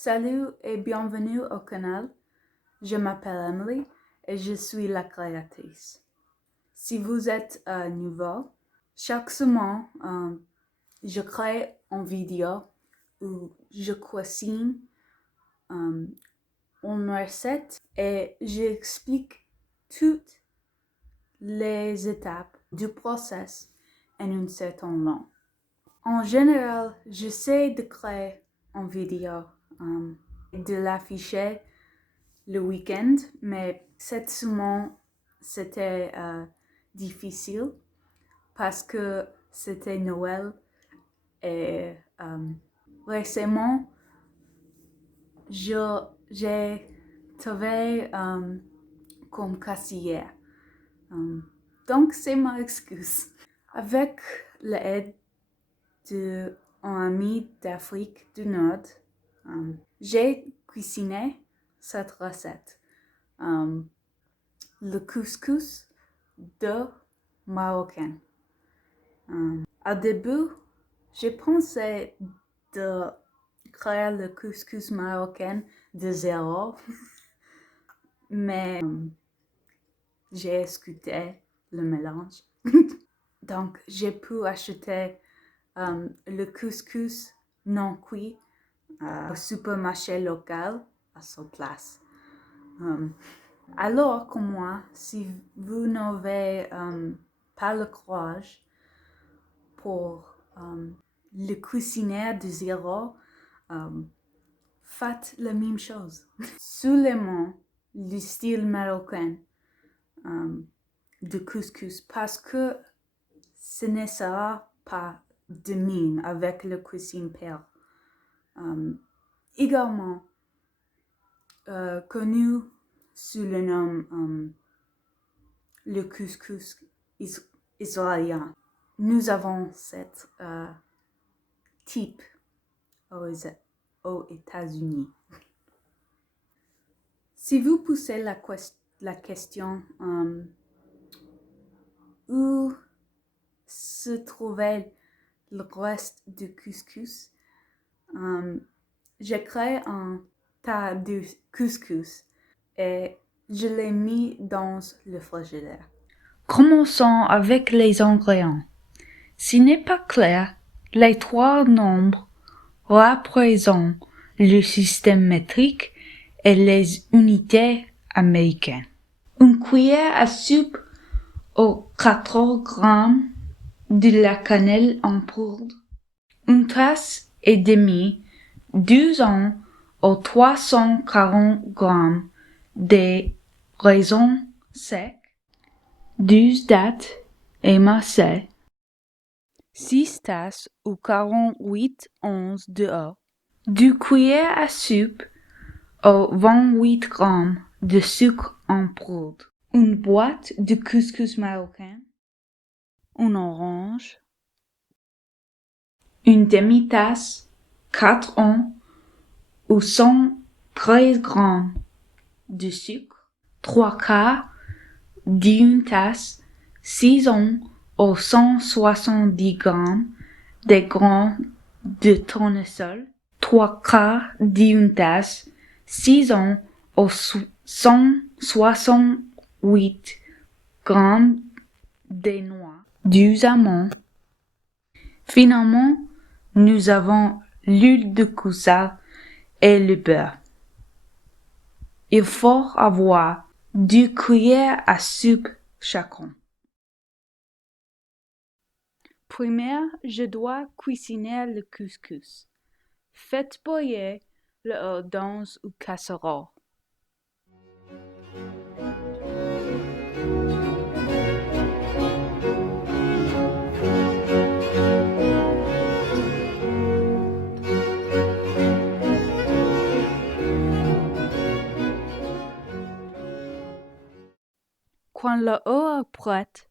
Salut et bienvenue au canal. Je m'appelle Emily et je suis la créatrice. Si vous êtes nouveau, chaque semaine, je crée une vidéo où je cuisine une recette et j'explique toutes les étapes du process en un certain temps. En général, j'essaie de créer une vidéo, de l'afficher le week-end, mais cette semaine, c'était difficile parce que c'était Noël et récemment, j'ai trouvé comme caissière. Donc, c'est ma excuse. Avec l'aide d'un ami d'Afrique du Nord, j'ai cuisiné cette recette. Le couscous de marocain. Au début, j'ai pensé de créer le couscous marocain de zéro, mais j'ai écouté le mélange. Donc, j'ai pu acheter le couscous non cuit au supermarché local à sa place. Alors que moi, si vous n'avez pas le courage pour le cuisiner de zéro, faites la même chose. Seulement le style marocain de couscous parce que ce ne sera pas de même avec la cuisine père. Également connu sous le nom le couscous israélien. Nous avons cet type aux États-Unis. Si vous posez la question où se trouvait le reste du couscous, j'ai créé un tas de couscous et je l'ai mis dans le frigidaire. Commençons avec les ingrédients. S'il n'est pas clair, les trois nombres représentent le système métrique et les unités américaines. Une cuillère à soupe aux 14 grammes de la cannelle en poudre. Une tasse et demie, 12 ans aux 340 grammes de raisins secs, 12 dattes émincées, 6 tasses ou 48 onces d'eau, 2 cuillères à soupe aux 28 grammes de sucre en poudre, une boîte de couscous marocain, une orange, une demi-tasse, 4 œufs ou 113 grammes de sucre, 3 quarts d'une tasse, 6 œufs ou 170 grammes de grains de tournesol, 3 quarts d'une tasse, 6 œufs ou 168 grammes de noix, 12 amandes. Finalement, nous avons l'huile de couscous et le beurre. Il faut avoir 2 cuillères à soupe chacun. Première, je dois cuisiner le couscous. Faites bouillir l'eau dans une casserole. Quand l'eau est prête,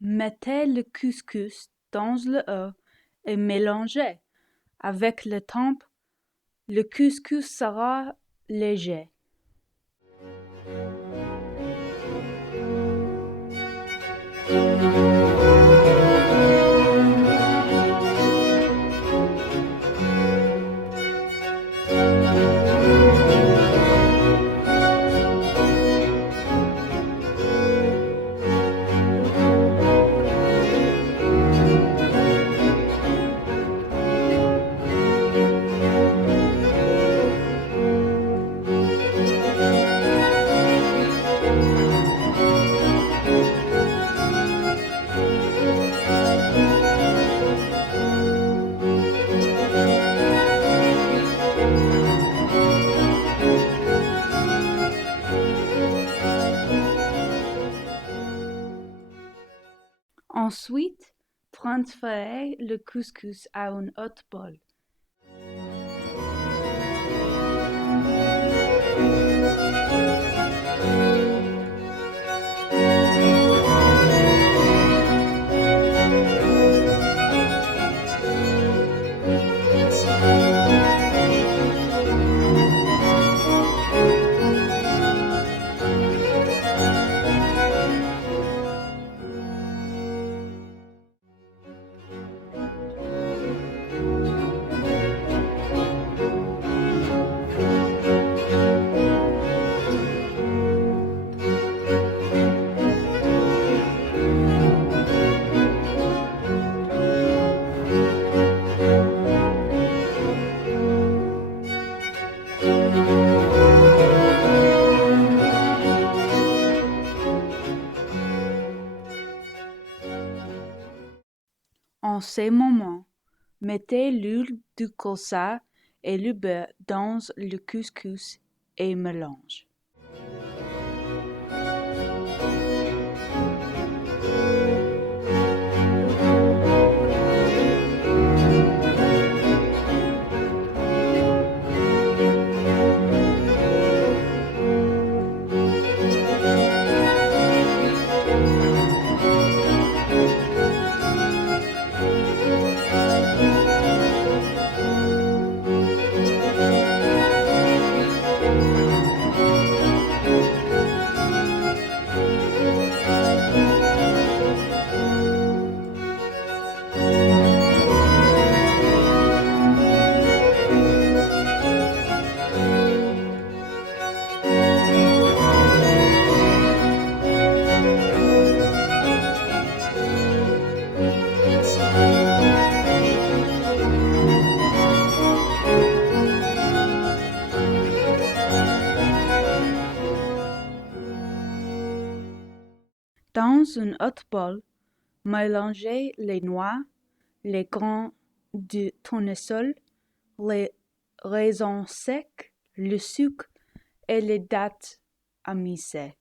mettez le couscous dans l'eau et mélangez. Avec le temps, le couscous sera léger. transférer le couscous à un autre bol. En ces moments, mettez l'huile du colza et le beurre dans le couscous et mélange. Dans un autre bol, mélangez les noix, les grains de tournesol, les raisins secs, le sucre et les dattes anisées.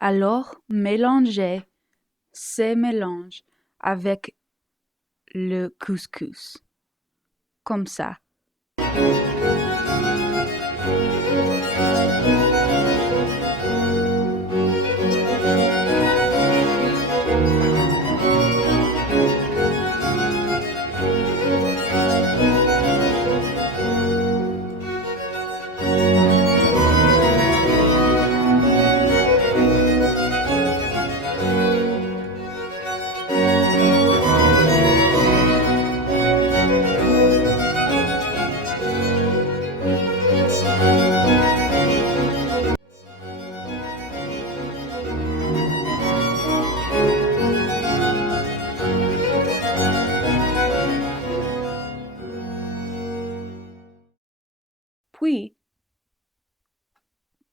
Alors mélangez ces mélanges avec le couscous, comme ça.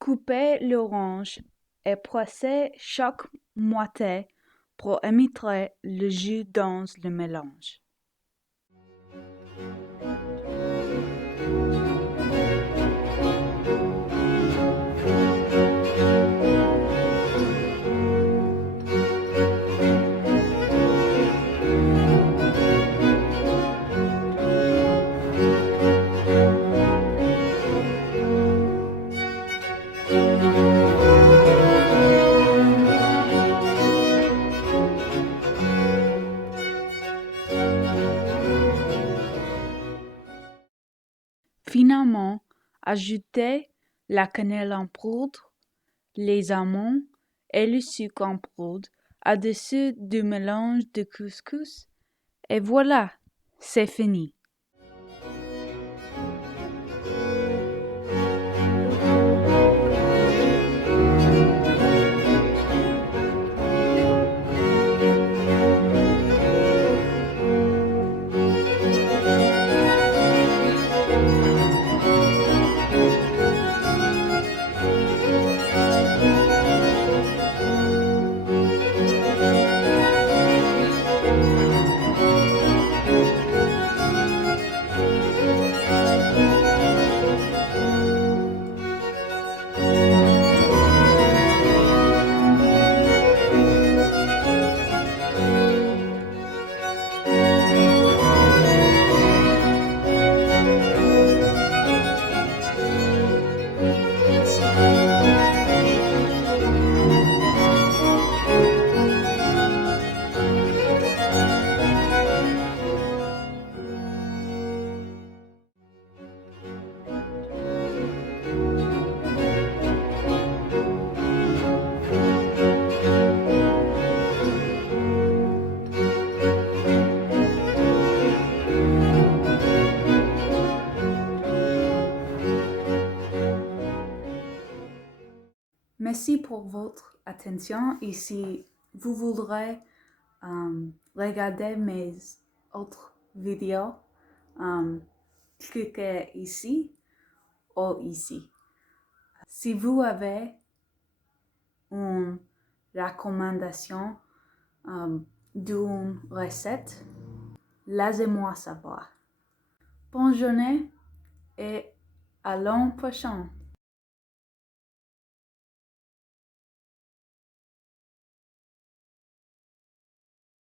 Coupez l'orange et pressez chaque moitié pour émettre le jus dans le mélange. Finalement, ajoutez la cannelle en poudre, les amandes et le sucre en poudre au-dessus du mélange de couscous et voilà, c'est fini. Merci pour votre attention et si vous voudrez regarder mes autres vidéos, cliquez ici ou ici. Si vous avez une recommandation d'une recette, laissez-moi savoir. Bonne journée et à l'an prochain.